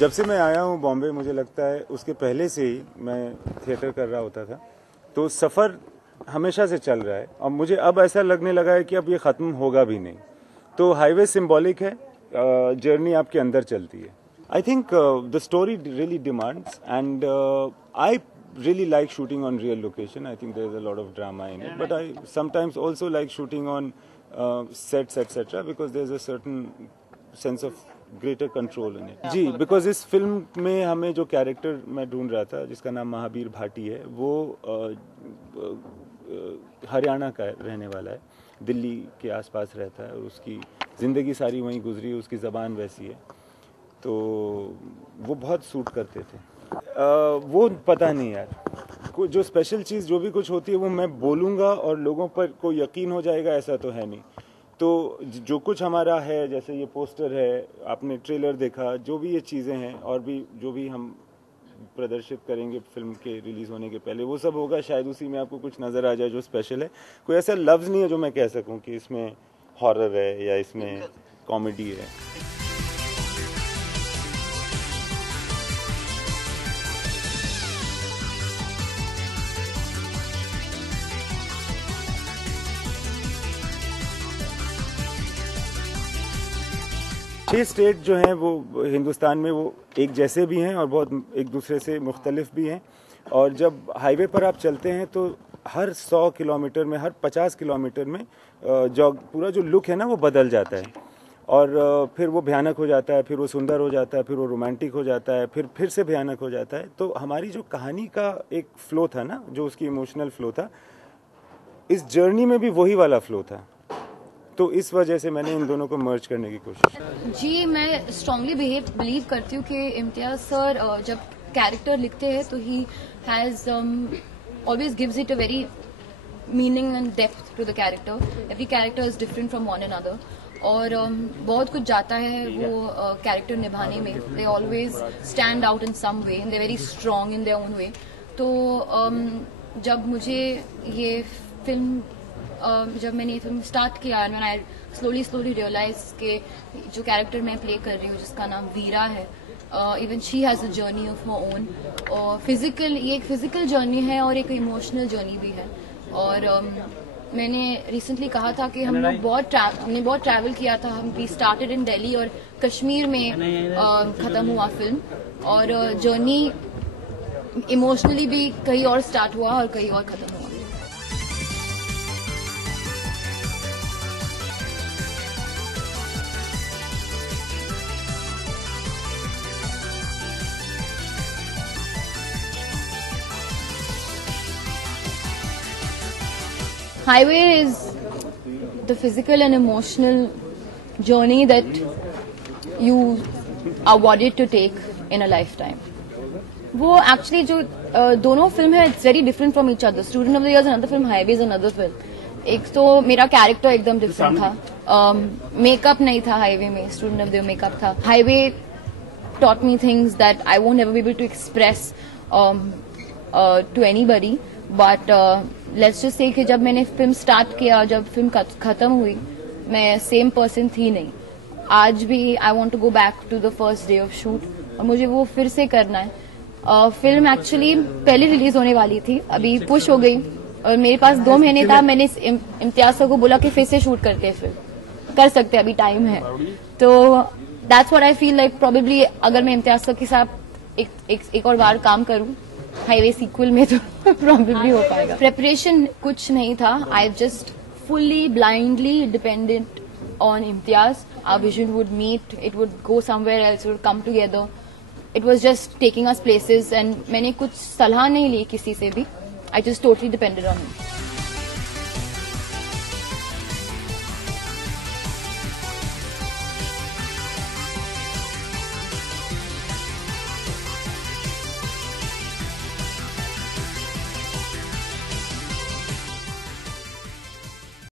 जब से मैं आया हूँ बॉम्बे, मुझे लगता है उसके पहले से ही मैं थिएटर कर रहा होता था, तो सफ़र हमेशा से चल रहा है और मुझे अब ऐसा लगने लगा है कि अब ये ख़त्म होगा भी नहीं। तो हाईवे सिंबॉलिक है, जर्नी आपके अंदर चलती है। I think the story really demands and I really like shooting on real location. I think there is a lot of drama in it, but I sometimes also like shooting on sets etc. because there is a certain sense of greater control in it. जी, because इस film में हमें जो character मैं ढूंढ रहा था जिसका नाम महावीर भाटी है, वो हरियाणा का रहने वाला है, दिल्ली के आसपास रहता है और उसकी ज़िंदगी सारी वहीं गुजरी, उसकी ज़बान वैसी है, तो वो बहुत सूट करते थे। वो पता नहीं यार, जो स्पेशल चीज़ जो भी कुछ होती है वो मैं बोलूँगा और लोगों पर को यकीन हो जाएगा, ऐसा तो है नहीं। तो जो कुछ हमारा है, जैसे ये पोस्टर है, आपने ट्रेलर देखा, जो भी ये चीज़ें हैं और भी जो भी हम प्रदर्शित करेंगे फिल्म के रिलीज़ होने के पहले, वो सब होगा। शायद उसी में आपको कुछ नज़र आ जाए जो स्पेशल है। कोई ऐसा लफ्ज़ नहीं है जो मैं कह सकूँ कि इसमें हॉरर है या इसमें कॉमेडी है। छह स्टेट जो हैं वो हिंदुस्तान में, वो एक जैसे भी हैं और बहुत एक दूसरे से मुख्तलिफ भी हैं। और जब हाईवे पर आप चलते हैं तो हर 100 किलोमीटर में, हर 50 किलोमीटर में पूरा जो लुक है ना वो बदल जाता है और फिर वो भयानक हो जाता है, फिर वो सुंदर हो जाता है, फिर वो रोमांटिक हो जाता है, फिर से भयानक हो जाता है। तो हमारी जो कहानी का एक फ्लो था ना, जो उसकी इमोशनल फ्लो था, इस जर्नी में भी वही वाला फ्लो था। तो इस वजह से मैंने इन दोनों को मर्ज करने की कोशिश की। जी, मैं स्ट्रांगली बिलीव करती हूँ कि इम्तियाज सर जब कैरेक्टर लिखते हैं तो he has always gives it a very meaning and depth to the character. Every character is different from one another और बहुत कुछ जाता है वो कैरेक्टर निभाने में। They always stand out in some way and they very strong in their own way. तो जब मुझे ये फिल्म जब मैंने ये फिल्म स्टार्ट किया, मैंने आई स्लोली रियलाइज के जो कैरेक्टर मैं प्ले कर रही हूँ जिसका नाम वीरा है, even she has a journey of her own. Physical, ये एक फिजिकल जर्नी है और एक इमोशनल जर्नी भी है। और मैंने रिसेंटली कहा था कि हमने बहुत ट्रैवल किया था। वी स्टार्टेड इन दिल्ली और कश्मीर में ख़त्म हुआ फिल्म, और जर्नी इमोशनली भी कहीं और स्टार्ट हुआ और कहीं और ख़त्म हुआ। Highway is the physical and emotional journey that you are awarded to take in a lifetime. वो actually जो दोनों फिल्म है, it's very different from each other. Student of the Year is another film, Highway is another film. एक तो मेरा character एकदम different था, makeup नहीं था हाईवे में, Student of the Year makeup था। Highway taught me things that I won't ever be able to express to anybody. But let's just say कि जब मैंने फिल्म स्टार्ट किया, जब फिल्म खत्म हुई, मैं सेम पर्सन थी नहीं। आज भी I want to go back to the first day of shoot और मुझे वो फिर से करना है। फिल्म एक्चुअली पहले रिलीज होने वाली थी, अभी पुश हो गई और मेरे पास 2 महीने था। मैंने इम्तियाज सर को बोला कि फिर से शूट करते हैं, फिल्म कर सकते हैं, अभी टाइम है। तो that's what I feel like. Probably अगर मैं इम्तियाज सर के साथ एक और बार काम करूं हाईवे सीक्वल में तो प्रॉब्लली हो पाएगा। प्रेपरेशन कुछ नहीं था, I just fully blindly dependent on Imtiaz. Our vision would meet, it would go somewhere else, would come together. It was just taking us places and मैंने कुछ सलाह नहीं ली किसी से भी। I just totally depended on him.